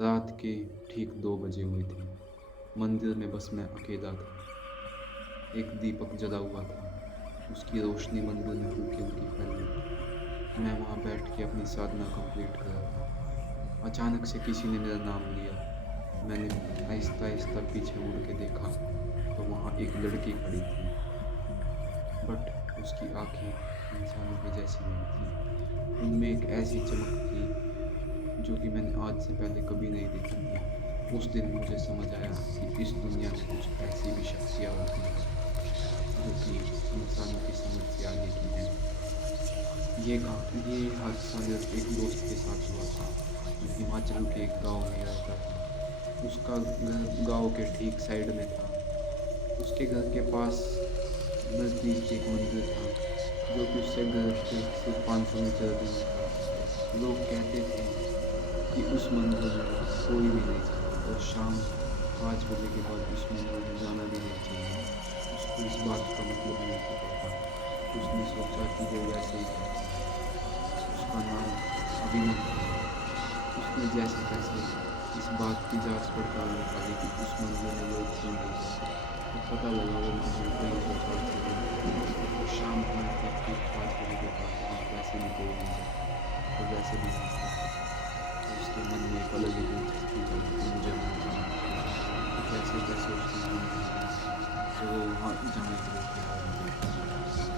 रात के ठीक 2 बजे हुए थे। मंदिर में बस मैं अकेला था। एक दीपक जला हुआ था। उसकी रोशनी मंदिर में हल्की-हल्की फैल रही थी। मैं वहाँ बैठ के अपनी साधना कंप्लीट कर रहा था। अचानक से किसी ने मेरा नाम लिया। मैंने आहिस्ता-आहिस्ता पीछे मुड़ के देखा, तो वहाँ एक लड़की खड़ी थी। बट उसकी आँखें इंसानों के जैसी नहीं थी। उनमें एक ऐसी चमक थी, जो कि मैंने आज से पहले कभी नहीं देखी थी। उस दिन मुझे समझ आया कि इस दुनिया में कुछ ऐसी भी शक्तियाँ होती हैं, जो कि इंसानों की समझ से आगे की हैं। ये हादसा मेरे एक दोस्त के साथ हुआ था, जो हिमाचल के एक गाँव में रहता था। उसका घर गाँव के ठीक साइड में था। उसके घर के पास नज़दीक एक मंदिर था, जो कि उससे घर के सिर्फ़ 500 मीटर दूर था। लोग कहते थे कि उस मंदिर में कोई भी नहीं जाता और शाम 5 बजे के बाद उस मंदिर में जाना भी नहीं चाहिए। उसको इस बात का मतलब नहीं पता था। उसने सोचा कि वो वैसे ही कहते हैं। उसका नाम अभिनव था। उसने जैसे-तैसे इस बात की जाँच-पड़ताल निकाली कि उस मंदिर में लोग क्यों नहीं जाते। तो पता लगा वो मंदिर कई 100 साल से बंद था और शाम होने पर ठीक 5 बजे के बाद वहाँ वैसे भी कोई नहीं जाता और वैसे भी नहीं खुलता। तो उसके मन में एक अलग ही दिलचस्पी जागी कि मुझे वहाँ जाना चाहिए। तो जैसे-तैसे उसने हिम्मत की, तो वो वहाँ जाने के लिए तैयार हो गया।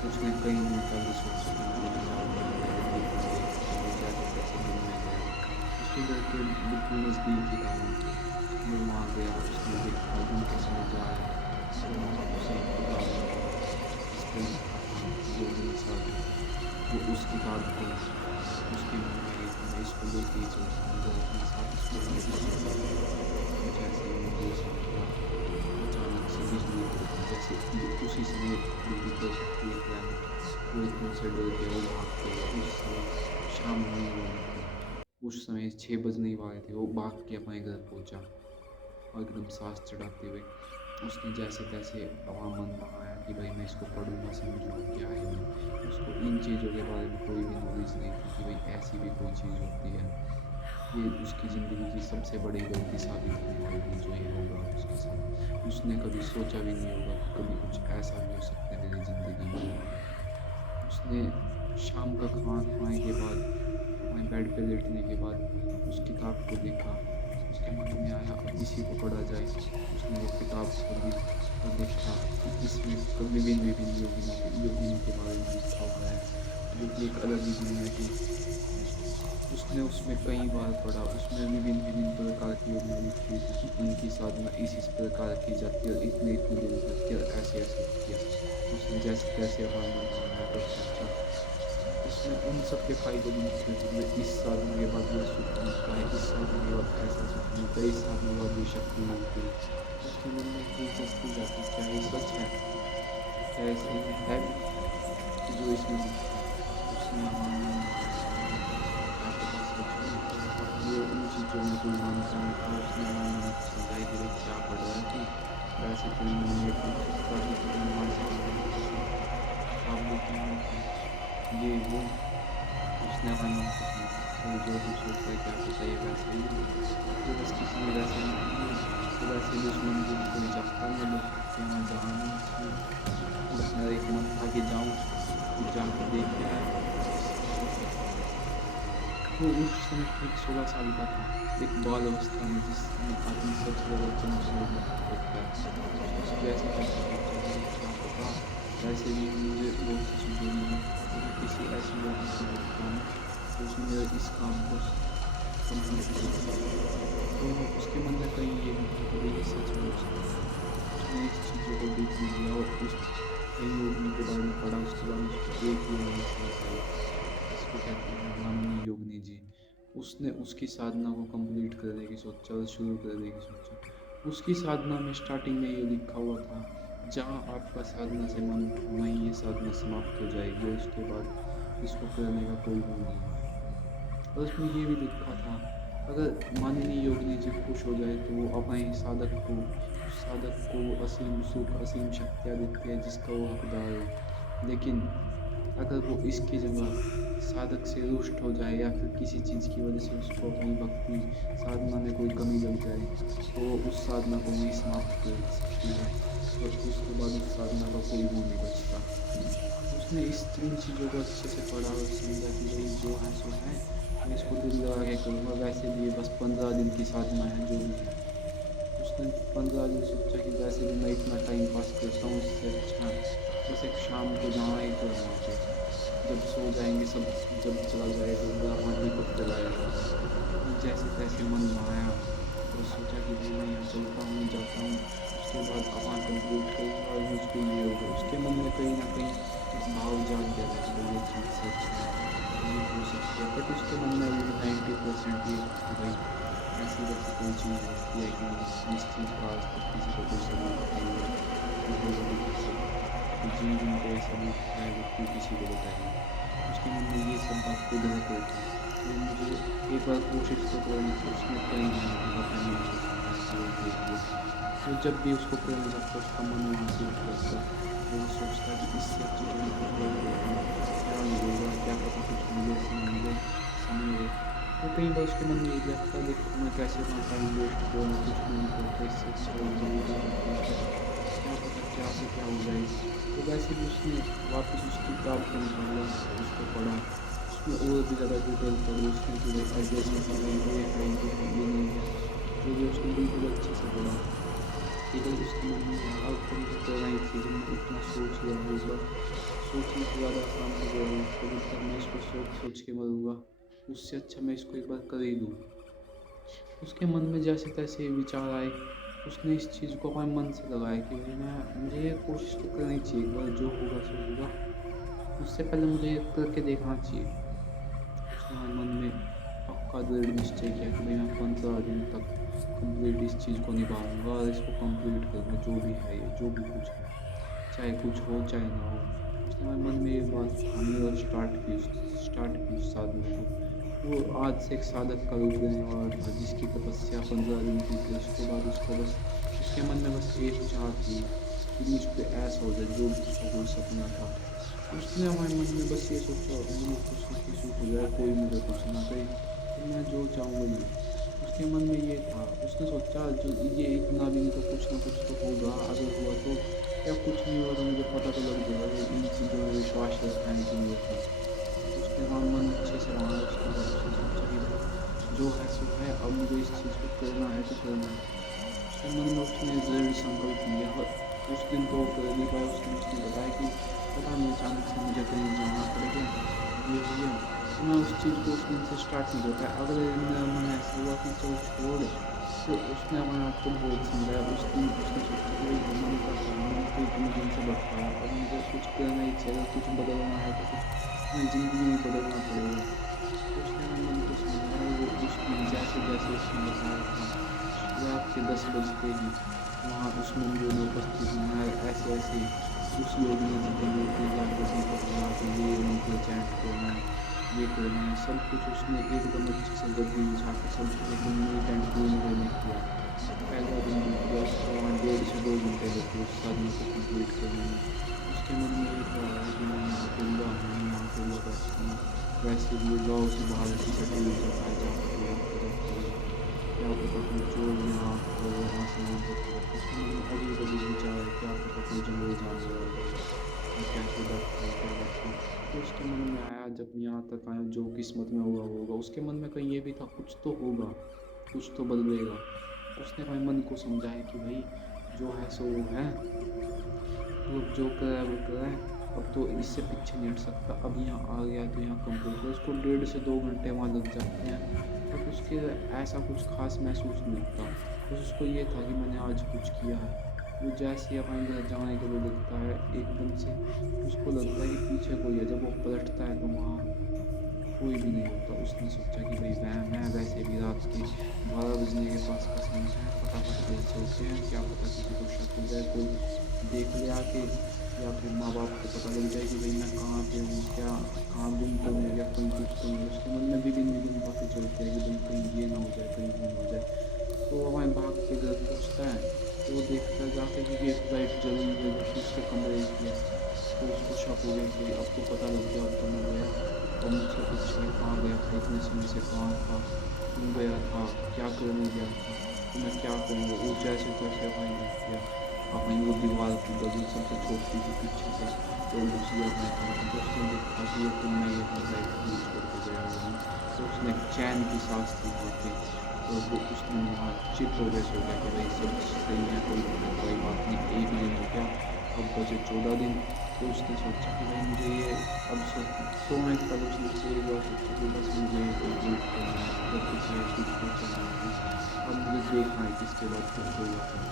उसने कई दिन पहले सोचा कि मैं वहाँ जाऊँगा, पहले देखूँगा एक बार, वो जैसे-तैसे दिन में गया। उसके घर के बिल्कुल नज़दीक ही था वो। वो वहाँ गया, उसने देखा, दिन के समय जाया, तो वहाँ उसे एक किताब मिली, जिस पे लिखा था योगिनी साधु। वो उस किताब को उसके मन में आई कि मैं इसको लेके ही चलता हूँ, अगर अपने साथ इसको लेके चलता हूँ, तो जैसे ही वो ये सब किया, अचानक से बिजली कड़की। जैसे उसी समय बिजली कड़कती है क्या नहीं, वो एकदम से डर गया, वो भाग के उस समय शाम होने ही वाली थी। उस समय 6 बजने ही वाले थे, वो भाग के अपने घर पहुँचा और एकदम साँस चढ़ाते हुए उसने जैसे-तैसे वहाँ मन बनाया कि भाई मैं इसको पढ़ूँगा, समझूँगा क्या है ये। उसको इन चीज़ों के बारे में कोई भी नॉलेज नहीं थी कि भाई ऐसी भी कोई चीज़ होती है। ये उसकी ज़िंदगी की सबसे बड़ी गलती साबित होने वाली है जो ये होगा अब उसके साथ। उसने कभी सोचा भी नहीं होगा कि कभी कुछ ऐसा भी हो सकता है मेरी ज़िंदगी में। उसने शाम का खाना खाने के बाद, अपने बेड पे लेटने के बाद उस किताब को देखा। उसके मन में आया अब इसी को पढ़ा जाए। उसने वो किताब खोली और देखा कि इसमें विभिन्न-विभिन्न योगिनी के बारे में लिखा हुआ है, जो कि एक अलग ही दुनिया की है। उसने उसमें कई बार पढ़ा, उसमें विभिन्न-विभिन्न प्रकार की योगिनी लिखी हुई थी कि इनकी साधना इस प्रकार की जाती है और इतने-इतने दिन करती है और ऐसे-ऐसे होती है। उसने जैसे-तैसे अपना मन बनाया और सोचा, उसमें उन सब के फ़ायदे भी लिखे हुए थे कि भाई इस साधना के बाद ये सुख मिलता है, इस साधना के बाद ऐसा सुख मिलता है, इस साधना के बाद ये शक्ति मिलती है। उसके मन में एक दिलचस्पी जागी, क्या ये सच है? क्या ये सही में है भी, जो इसमें लिखा है? उसने वहाँ मन मारा कि भाई क्या पता सच हो। वो इन चीज़ों में कोई मानता नहीं था, उसने वहाँ मन को समझाया कि भाई क्या पढ़ रहा है तू? वैसे तेरे मन में एक उत्सुकता थी कि तुम वहाँ जाओगे, ऐसे किताब लेके आओगे, ये वो। उसने अपने मन को समझाया कि भाई जो तू सोच रहा है क्या पता ये वैसा ही हो। तो बस किसी ने वैसे लिख दिए, तो वैसे भी उस मंदिर में कोई जाता नहीं है, लोग कहते हैं वहाँ जाना नहीं चाहिए। बस मेरा एक मन था कि जाऊँ, कुछ जाके देख के आएँ, इससे क्या ही फ़र्क पड़ेगा। वो उस समय ठीक 16 साल का था, एक बाल अवस्था में जिस समय आदमी सबसे ज़्यादा चमचमाने लगता है। उसने जैसे-तैसे सोचा कि भाई क्या पता, वैसे भी मुझे बहुत सी चीज़ों में मन था, तो मैं किसी ऐसी योगी से मिलता हूँ, जो कि मेरे इस काम को कंप्लीट कर दे। तो उसके मन में कहीं ये भी था कि भाई ये सच भी हो सकता है। उसने इस चीज़ों को डीपली लिया और उस कई योगिनी के बारे में पढ़ा, उसके बाद उसको एक योगिनी समझ आई, जिसको कहते हैं माननी योगिनी जी। उसने उसकी साधना को कंप्लीट करने की सोचा और शुरू करने की सोचा। उसकी साधना में स्टार्टिंग में ये लिखा हुआ था, जहाँ आपका साधना से मन उठा वहीं ये साधना समाप्त हो जाएगी और उसके बाद इसको करने का कोई वो नहीं है। और उसमें ये भी लिखा था, अगर माननीय योगिनी जी खुश हो जाए तो वो अपने साधक को असीम सुख, असीम शक्तियाँ देती है जिसका वो हकदार हो। लेकिन अगर वो इसकी जगह साधक से रुष्ट हो जाए या फिर किसी चीज़ की वजह से उसको अपनी भक्ति साधना में कोई कमी लग जाए, तो वो उस साधना को वहीं समाप्त कर सकती है और उसके बाद उस साधना का कोई वो नहीं बचता। उसने इस 3 चीज़ों को अच्छे से पढ़ा और समझा कि भई जो है सो है, मैं इसको दिल लगा के करूँगा, वैसे भी ये बस 15 दिन की साधना है जो भी है। उसने 15 दिन सोचा कि वैसे भी मैं इतना टाइम पास करता हूँ, इससे अच्छा बस एक शाम को जाना ही तो है वहाँ पे। जब सो जाएँगे सब, जब चला जाएगा पूरा वहाँ दीपक जलाएगा। वो जैसे-तैसे मन में आया और सोचा कि भई मैं यहाँ चलता हूँ, जाता हूँ, उसके बाद वहाँ कंप्लीट करूँगा और मुझको ये होगा। उसके मन में कहीं न कहीं एक भाव जाग गया था कि भई ये चीज़ सच है, ये हो सकती है। बट उसके मन में अभी भी 90% ये था कि भई ऐसी-वैसी कोई चीज़ होती है कि नहीं, जिस चीज़ का आज तक किसी को कोई सबूत नहीं है, वो होगी कैसे? तो जिनको ये सबूत है वो क्यों किसी को बताएँगे? उसके मन में ये सब बातें घर कर थी। तो मुझे एक बार कोशिश तो करनी थी, उसने करी नहीं, अपनी फैमिली को समझा के और देख लो। वो जब भी उसको करने लगता उसका मन वहाँ से उठ जाता और वो सोचता कि इससे अच्छा तो मैं कुछ कर लेता हूँ, क्या ही होगा, क्या पता कुछ मिले, सही मिले, समय हो। तो कई बार उसके मन में ये भी आता है देखो मैं कैसे अपना टाइम वेस्ट करूँ, मैं कुछ भी नहीं करता, इससे अच्छा एक जगह पे कंप्लीट करूँ, क्या पता क्या से क्या हो जाए। तो वैसे भी उसने वापस उस किताब को निकाला, उसको पढ़ा, उसमें और भी ज़्यादा डिटेल पढ़ी उसने कि भाई जैसे कि भाई ये है, ये नहीं है, जो भी उसने बिल्कुल अच्छे से पढ़ा। फिर उसके मन में आया अब तो मुझे करना ही चाहिए, जब मैं इतना सोच लिया है एक बार, सोचने के बाद आसान हो गया है, तो जब तक मैं इसको सोच-सोच के मरूँगा, उससे अच्छा मैं इसको एक बार कर ही दूँ। उसके मन में जैसे-तैसे विचार आए, उसने इस चीज़ को अपने मन से लगाया कि भई मुझे ये कोशिश तो करनी चाहिए एक बार, जो होगा सो होगा। उससे पहले मुझे ये करके देखना चाहिए। उसने अपने मन में पक्का दृढ़ निश्चय किया कि भई मैं 15 दिन तक कंप्लीट इस चीज़ को निभाऊँगा और इसको कंप्लीट करूँगा, जो भी है ये, जो भी कुछ है। चाहे कुछ हो, चाहे ना हो। उसने अपने मन में ये बात ठानी और स्टार्ट की उस साधना को। वो आज से एक साधक का रूप लेने वाला था, जिसकी तपस्या 15 दिन की थी। उसके बाद उसको बस उसके मन में बस एक चाह थी कि मुझ पे ऐसा हो जाए, जो भी उसका कोई सपना था। उसने अपने मन में बस ये सोचा, मुझे तो सुख ही सुख हो जाए, कोई मुझे कुछ ना कहे, तो मैं जो चाहूँ वही हो। उसके मन में ये था, उसने सोचा जो ये इतना भी नहीं तो कुछ ना कुछ तो होगा, अगर हुआ तो या कुछ नहीं हुआ तो मुझे पता तो लग जाएगा कि इन चीज़ों में विश्वास रखना है कि नहीं रखना। उसने वहाँ मन अच्छे से माना, उसके बाद उसने सोचा कि भाई जो है सो है, अब मुझे इस चीज़ को करना है तो करना है। उसके मन में उसने दृढ़ संकल्प लिया और उस दिन तो वो कर नहीं पाया, उस दिन उसने बताया कि पता नहीं अचानक से मुझे कहीं जाना पड़ गया, ये हो गया, तो मैं उस चीज़ को उस दिन से स्टार्ट नहीं कर पाया। अगले दिन मेरा मन ऐसा हुआ कि चल छोड़, फिर उसने अपने आप को बहुत समझाया। उस दिन उसने सोचा कि भाई मन का क्या, मन तो इतने दिन से भटका है, अब मुझे कुछ करना ही चाहिए, अगर कुछ बदलना है तो कुछ अपनी ज़िंदगी में ही बदलना पड़ेगा। तो उसने अपने मन को समझाया और वो उस दिन जैसे-जैसे उसने बताया था, रात के 10 बजते ही वहाँ उस मंदिर में उपस्थित मैं ऐसे-ऐसे उस योगिनी जी के मूर्ति के आगे दीपक जला के ये मंत्र चैंट करना है, ये करना है, सब कुछ उसने एकदम अच्छे से गद्दी बिछा के सब कुछ एकदम नीट एंड क्लीन वे में किया। पहला दिन बीत गया, उसको वहाँ 1.5 से 2 घंटे लगे उस साधना को कंप्लीट करने में। उसके मन में एक बार आया कि मैं यहाँ अकेला हूँ, यहाँ अकेला बैठा हूँ, वैसे भी गाँव से बाहर की सटी हुई जगह है जहाँ पे कोई आता जाता होगा। क्या पता कोई चोर यहाँ आता हो, वहाँ सामान रखा रहता है। उसके मन में अजीब-अजीब विचार आए, क्या पता कोई जंगली जानवर आ जाए या कैसे बैठा है, क्या बैठा है। तो उसके मन में आया जब यहाँ तक आया जो किस्मत में होगा वो होगा। उसके मन में कहीं ये भी था कुछ तो होगा, कुछ तो बदलेगा। उसने अपने मन को समझाया कि भई जो है सो वो है। तू अब जो कर रहा है वो कर रहा है, अब तो इससे पीछे नहीं हट सकता, अब यहाँ आ गया है तो यहाँ कंप्लीट कर। उसको 1.5 से 2 घंटे वहाँ लग जाते हैं, बट उसके ऐसा कुछ ख़ास महसूस नहीं होता। बस उसको ये था कि मैंने आज कुछ किया है। वो जैसे ही अपने घर जाने के लिए लगता है, एकदम से उसको लगता है कि पीछे कोई है, जब वो पलटता है तो वहाँ कोई भी नहीं होता। उसने सोचा कि भई वहम है, वैसे भी रात के 12 बजने के पास का समय है, फटाफट घर चलते हैं, क्या पता किसी को शक हो जाए, कोई देख ले आके या फिर माँ-बाप को पता लग जाए कि भई मैं कहाँ पे हूँ, क्या कहाँ गुम तो नहीं हो गया, कहीं कुछ तो नहीं हो गया। उसके मन में विभिन्न-विभिन्न बातें चलती हैं कि भई कहीं ये ना हो जाए, कहीं वो ना हो जाए। तो वो वहीं भाग के घर पहुँचता है, तो वो देखता है जाके कि एक लाइट जल रही है जो कि उसके कमरे की है। तो उसको शक हो गया कि अब तो पता लग गया, अब तो मैं गया। और मुझसे पूछे कहाँ गया था, इतने समय से कहाँ था, क्यों गया था, क्या करने गया था। तो मैं क्या कहूँगा, वो जैसे तैसे वहीं घुस गया। वहीं वो दीवार की गली सबसे छोटी थी पीछे से, वो घुस गया वहीं पर। जब उसने देखा कि ये तो मैं यहाँ लाइट फ्यूज करके गया हुआ हूँ, तो उसने एक चैन की सांस ली वहाँ पे। और वो उस दिन वहाँ चित हो गया, सो गया कि भाई सब सही है, कोई दिक्कत वाली बात नहीं, एक ही दिन हो गया, अब बचे 14 दिन। तो उसने सोचा कि भाई मुझे ये अब सोने के पहले उसने बस एक बार सोचा कि बस मुझे ये कंप्लीट करना है, मतलब इसे कुछ हो चला है, अब मुझे देखना है कि इसके बाद कुछ होगा क्या।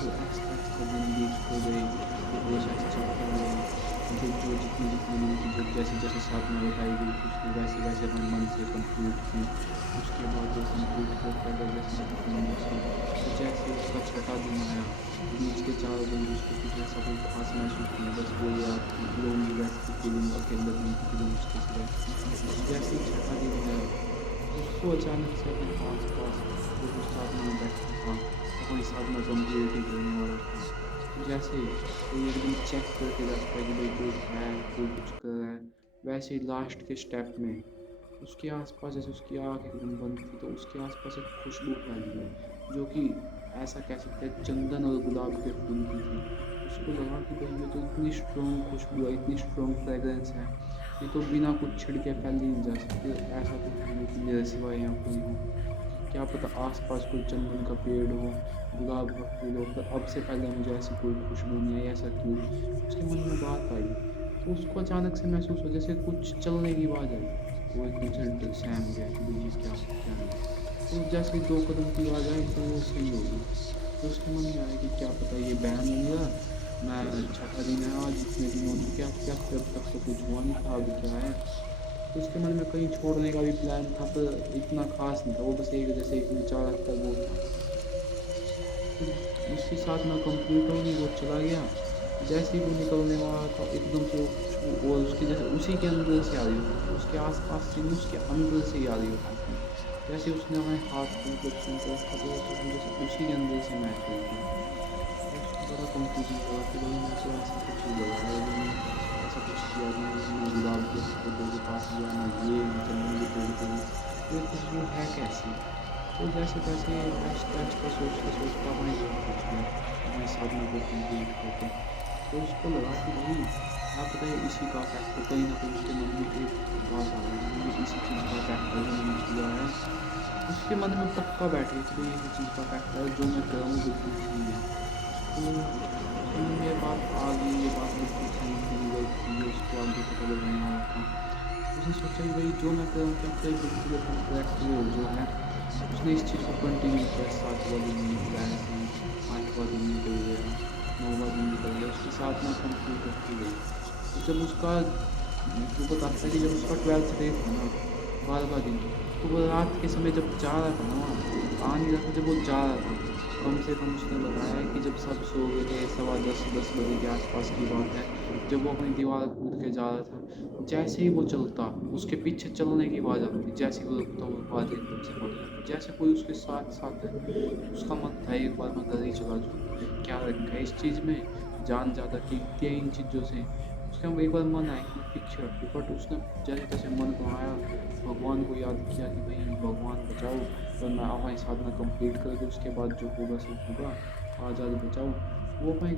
तो आहिस्ता-आहिस्ता दिन बीतते गए, वो प्रोसेस चलता गया। जो जितनी-जितनी दिन की जो जैसे-जैसे साधना बताई गई थी उसने वैसे-वैसे अपने मन से कंप्लीट की। उसके बाद वो कंप्लीट करता गया जैसे-जैसे दिन बीते। तो जैसे उसका छठा दिन आया, तो बीच के 4 दिन भी उसको कुछ ऐसा कोई ख़ास महसूस नहीं, बस वही आपकी लोनलीनेस की फीलिंग, अकेलापन की फीलिंग उसके सिवाय थी। जैसे ही छठा दिन आया, उसको अचानक से अपने आस-पास, जब वो साधना में बैठा था, अपनी साधना कंप्लीट ही करने वाला था, तो जैसे कोई एकदम चेक करके जाता है कि भाई कोई है, कोई कुछ कर रहा है, वैसे ही लास्ट के स्टेप में उसके आस-पास, जैसे उसकी आँख एकदम बंद थी, तो उसके आस-पास एक खुशबू फैली, जो कि ऐसा कह सकते हैं चंदन और गुलाब के फूल की थी। उसको लगा कि भाई ये तो इतनी स्ट्रॉन्ग खुशबू है, इतनी स्ट्रॉन्ग फ्रेग्रेंस है, ये तो बिना कुछ छिड़के फैली नहीं जा सकती। ऐसा तो है नहीं कि मेरे सिवा यहाँ कोई हो। क्या पता आस-पास कोई चंदन का पेड़ हो, गुलाब का फूल हो, पर अब से पहले मुझे ऐसी कोई खुशबू नहीं आई, ऐसा क्यों? उसके मन में बात आई, तो उसको अचानक से महसूस हुआ जैसे कुछ चलने की आवाज़ आई। वो एकदम से सहम गया कि भाई ये क्या क्या नहीं? तो जैसे ही 2 कदम की आवाज़ आई तो वो सही हो गई। फिर उसके मन में आया कि क्या पता ये वहम हो गया, मैं छठा दिन है आज, इतने दिन हो चुके हैं, क्या अब तक तो कुछ हुआ नहीं था, अभी क्या है? तो उसके मन में कहीं छोड़ने का भी प्लान था, पर इतना ख़ास नहीं था, वो बस एक जैसे एक विचार था वो था। तो उसकी साधना कंप्लीट हो गई, वो चला गया। जैसे ही वो निकलने वाला था, एकदम से वो खुशबू और उसकी जैसे उसी के अंदर से आ रही होती थी, उसके आस-पास से नहीं, उसके अंदर से ही आ रही होती थी। जैसे ही उसने अपने हाथ को मतलब उसने रखा, तो वो खुशबू जैसे उसी के अंदर से महक रही थी। तो उसको बड़ा कन्फ्यूज़न लगा कि भाई मैं तो ऐसा कुछ लगाया भी नहीं, ऐसा कुछ किया भी नहीं, ना गुलाब के पौधों के पास गया, ना ये चंदन के पेड़ पे गया, तो ये खुशबू है कैसी? तो जैसे-तैसे आहिस्ता-आहिस्ता सोचता-सोचता वहीं घर पहुँच गया, अपनी साधना को कंप्लीट करके। तो उसको लगा कि भाई क्या पता ये इसी का इफ़ेक्ट हो, कहीं न कहीं उसके मन में एक बात आ गई कि भाई ये इसी चीज़ का इफ़ेक्ट है जो मैंने किया है। उसके मन में पक्का बैठ गया कि भाई इसी चीज़ का इफ़ेक्ट है, जो मैं कर रहा हूँ बिल्कुल सही है। उसको लगा, उसके मन में ये बात आ गई, ये बात बिल्कुल सही थी, गलत थी, ये उसको आगे पता लगने वाला था। उसने सोचा कि भाई जो मैं कर रहा हूँ क्या पता ये बिल्कुल एकदम करेक्ट वे हो जो है। उसने इस चीज़ को कंटिन्यू किया, 7वाँ दिन निकला ऐसे ही, 8वाँ दिन निकल गया, 9वाँ दिन निकल गया, उसकी साधना कंप्लीट होती गई। तो जब उसका वो बताता है कि जब उसका 12th डे था ना, 12वाँ दिन, तो वो रात के समय जब जा रहा था ना वहाँ, आ नहीं रहा था, जब वो जा रहा था, कम से कम उसने बताया है कि जब सब सो गए थे, सवा 10 बजे के आस-पास की बात है, जब वो अपनी दीवार कूद के जा रहा था, जैसे ही वो चलता, उसके पीछे चलने की आवाज़ आती, जैसे ही वो रुकता, वो आवाज़ एकदम से बंद हो जाती, जैसे कोई उसके साथ-साथ है। तो उसका मन था एक बार मैं घर ही चला जाऊँ, क्या रखा है इस चीज़ में, जान ज़्यादा टिकती है इन चीज़ों से। उसका एक बार मन आया कि मैं पीछे हटूँ, बट उसने जैसे-तैसे मन घुमाया, भगवान को याद किया कि भई भगवान बचाओ, और मैं हमारी साधना कंप्लीट कर दूँ, उसके बाद जो होगा सो होगा, आज बचाओ। वो भाई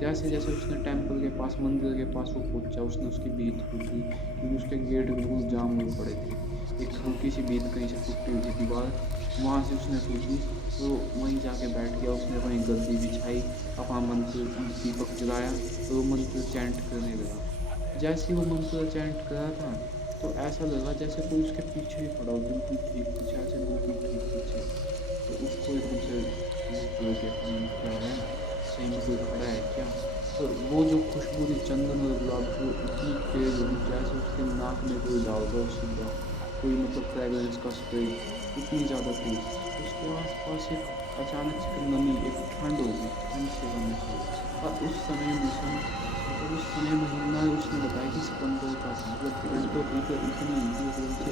जैसे-जैसे उसने टेम्पल के पास, मंदिर के पास वो पहुँचा, उसने उसकी भीत खोली, क्योंकि उसके गेट बिल्कुल जाम हुए पड़े थे। एक हल्की-सी भीत कहीं से टूटी हुई थी दीवार, वहाँ से उसने खोली, तो वहीं जाके बैठ गया, उसने वहीं गद्दी बिछाई, अपना मंत्र दीपक जलाया, और वो मंत्र चैंट करने लगा। जैसे ही वो मंत्र चैंट कर रहा था, तो ऐसा लगा जैसे कोई उसके पीछे ही खड़ा हो, बिल्कुल ठीक पीछे, ऐसे बिल्कुल ठीक पीछे। तो उसको एकदम से रुक गया कि भाई क्या है? सही में कोई खड़ा है क्या? और वो जो खुशबू थी चंदन और गुलाब की, वो इतनी तेज़ हो गई जैसे उसके नाक में कोई डाल दो सीधा, कोई मतलब फ्रेग्रेंस का स्प्रे, इतनी ज़्यादा तेज़। उसके आस-पास एक अचानक से एक नमी, एक ठंड हो गई, ठंड सी हवा महसूस। और उस समय मौसम, मतलब उस समय महीना उसने बताया कि सितंबर का था, मतलब ठंड तो थी पर इतनी नहीं थी एकदम से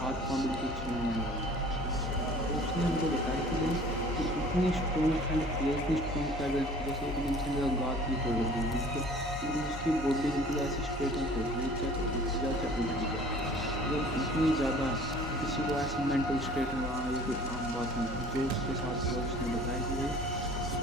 हाथ-पाँव बिल्कुल सूखने वाली। तो उसने हमको बताया कि भई ये इतनी स्ट्रॉन्ग ठंड थी और इतनी स्ट्रॉन्ग फ्रेग्रेंस थी, जैसे एकदम से मेरा गात ही तोड़ दी, मतलब क्योंकि उसकी बॉडी बिल्कुल ऐसी स्ट्रेट हो गई, चाहे उठ जा चाहे उठ भी जाए। मतलब इतनी ज़्यादा किसी को ऐसी मेंटल स्टेट में वहाँ ये कोई आम बात नहीं थी। जो उसके साथ हुआ उसने बताया कि भाई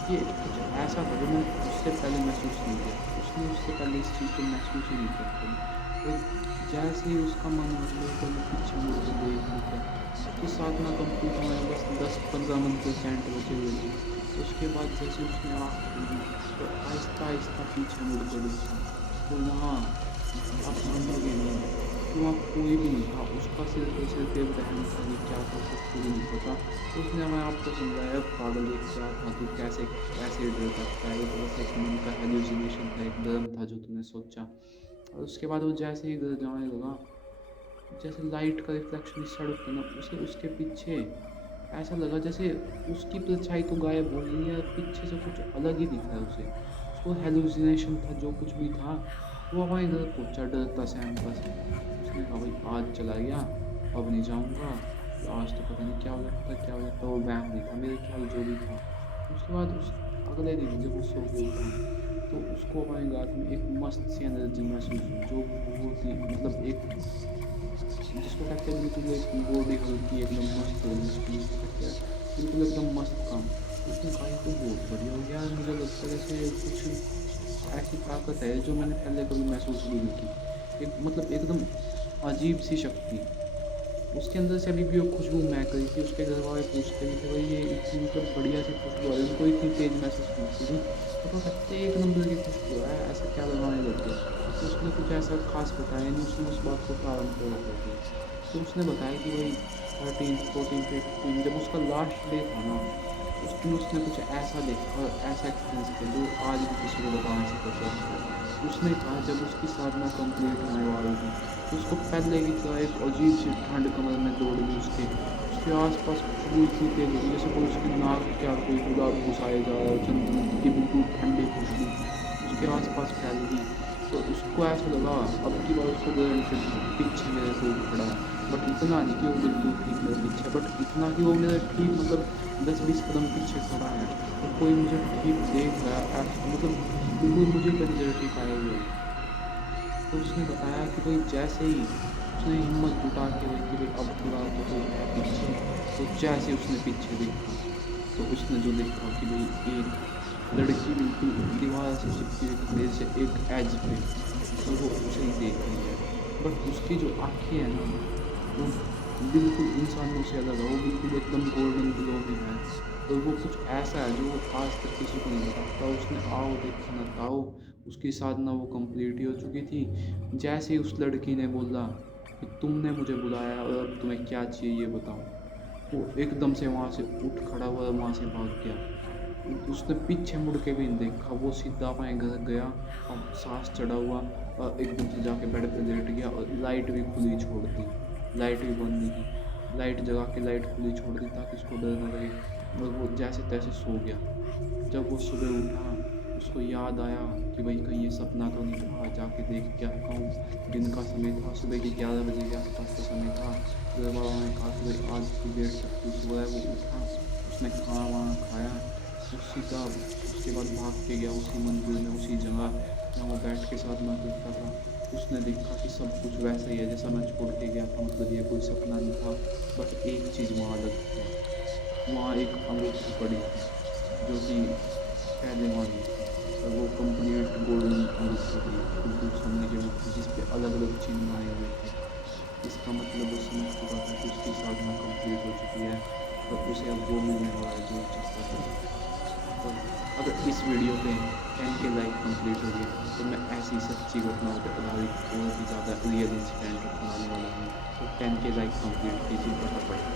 ये कुछ ऐसा था जो मैंने उससे पहले महसूस नहीं किया था। उसने उससे पहले इस चीज़ को महसूस ही नहीं किया था कभी। और जैसे ही उसका मन मतलब मैं पीछे मुड़ के देख लूँ क्या, उसकी साधना कंप्लीट होने में बस 10-15 मिनट के सेंट बचे हुए थे। उसके बाद जैसे उसने आँख खोली और आहिस्ता-आहिस्ता पीछे मुड़ के देखा, तो वहाँ आप मानोगे नहीं कि वहाँ कोई भी नहीं था। उसका सिर्फ़ और सिर्फ़ एक वहम था कि क्या था उसको खुद ही नहीं पता। तो उसने अपने आप को समझाया, पागल ये क्या था, तू कैसे ऐसे डर सकता है, ये तो बस एक मन का हैलुसिनेशन था, एक भ्रम था जो तूने सोचा। और उसके बाद वो जैसे ही घर जाने लगा, जैसे लाइट का रिफ्लेक्शन इस साइड होता है ना, उसे उसके पीछे ऐसा लगा जैसे उसकी परछाई तो गायब हो गई है, पीछे से कुछ अलग ही दिख रहा है उसे। उसको हैलुसिनेशन था जो कुछ भी था, वो वहाँ इधर पहुँचा डरता सहमता सा। उसने कहा भाई आज चला गया, अब नहीं जाऊँगा, आज तो पता नहीं क्या हो जाता क्या हो जाता। वो वहम नहीं था मेरे ख्याल जो भी था। उसके बाद उस अगले दिन जब वो सो के उठा, तो उसको हमारे गात में एक मस्त सी एनर्जी महसूस हुई जो बहुत ही मतलब एक जिसको कहते हैं बिल्कुल एक बॉडी हल्की एकदम मस्त हो जिसको जिसको कहते हैं बिल्कुल एकदम मस्त काम। तो उसने कहा ये तो बहुत बढ़िया हो गया यार, मुझे लगता है जैसे कुछ ऐसी ताकत है जो मैंने पहले कभी महसूस भी नहीं की। एक मतलब एकदम अजीब सी शक्ति उसके अंदर से अभी भी वो खुशबू महक रही थी। उसके घर वाले पूछते भी थे भाई ये इतनी मतलब बढ़िया सी खुशबू आ रही है, उनको इतनी तेज महसूस नहीं होती थी। बट वो कहते एक नंबर की खुशबू है, ऐसा क्या लगाने लग गया। तो उसने कुछ ऐसा खास बताया नहीं, उसने उस बात को प्रारंभ करा कर दिया। तो उसने बताया कि भाई 13th 14th 15 जब उसका लास्ट डे था ना, उस दिन उसने कुछ ऐसा देखा और ऐसा एक्सपीरियंस किया जो आज भी किसी को बता नहीं सकता उसको। उसने कहा जब उसकी साधना कंप्लीट होने वाली थी, तो उसको पहले की तरह एक अजीब सी ठंड कमर में दौड़ ली उसके। उसके आस-पास खुशबू इतनी तेज़ हो गई जैसे कोई उसकी नाक क्या कोई गुलाब घुसाए जा रहा है, चंदन की बिल्कुल ठंडी खुशबू उसके आस-पास फैल गई। और उसको ऐसा लगा अब की बार उसको गारंटेड था पीछे मेरे कोई खड़ा है। बट इतना नहीं कि वो बिल्कुल ठीक मेरे पीछे है, बट इतना कि वो मेरे ठीक मतलब 10-20 कदम पीछे खड़ा है और कोई मुझे ठीक देख रहा है मतलब बिल्कुल मुझे पे नज़र टिकाए हुए है। तो उसने बताया कि भाई जैसे ही उसने हिम्मत जुटा के भाई कि भाई अब की बार तो कोई है पीछे, तो जैसे ही उसने पीछे देखा, तो उसने जो देखा कि भाई एक लड़की बिल्कुल दीवार से चिपकी हुई खड़े से एक एज पे और वो उसे ही देख रही है। बट उसकी जो आँखें हैं ना, वो बिल्कुल इंसानों से अलग है, वो बिल्कुल एकदम गोल्डन ग्लो में है। और वो कुछ ऐसा है जो आज तक किसी को नहीं बता पाता। उसने आओ देखा ना ताओ, उसकी साधना वो कंप्लीट ही हो चुकी थी। जैसे ही उस लड़की ने बोला कि तुमने मुझे बुलाया और अब तुम्हें क्या चाहिए ये बताओ, वो एकदम से वहाँ से उठ खड़ा हुआ और वहाँ से भाग गया। उसने पीछे मुड़ के भी नहीं देखा, वो सीधा अपने घर गया और साँस चढ़ा हुआ एकदम से जाके बेड पे लेट गया और लाइट भी खुली छोड़ दी। लाइट भी बंद नहीं की। लाइट जगा के लाइट खुली छोड़ दी ताकि उसको डर ना लगे और वो जैसे-तैसे सो गया। जब वो सुबह उठा, उसको याद आया कि भाई कहीं ये सपना तो नहीं था, जाके देख के आता हूँ। दिन का समय था, सुबह के 11 बजे के आस-पास का समय था। घर वालों ने कहा कि भाई आज इतनी देर तक क्यों सो रहा है? वो उठा, उसने खाना-वाना खाया, वो सीधा उसके बाद भाग के गया उसी मंदिर में, उसी जगह जहाँ वो बैठ के साधना करता था। उसने देखा कि सब कुछ वैसा ही है जैसा मैं छोड़ के गया था, मतलब ये कोई सपना नहीं था। बट एक चीज़ वहाँ अलग थी, वहाँ एक अंगूठी पड़ी थी, जो कि पहले वहाँ नहीं थी और वो कंप्लीट गोल्डन अंगूठी थी, बिल्कुल सोने की अंगूठी जिस पे अलग-अलग चिन्ह आए हुए थे। इसका मतलब वो समझ चुका था कि उसकी साधना कंप्लीट हो चुकी है और उसे अब वो मिलने वाला है जो वो चाहता था। और अगर इस वीडियो पे 10 के लाइक कंप्लीट हो गए, तो मैं ऐसी सच्ची घटनाओं पे आधारित और भी ज़्यादा रियल इंसिडेंट बनाने वाला हूँ। तो 10 के लाइक कंप्लीट कीजिए फटाफट।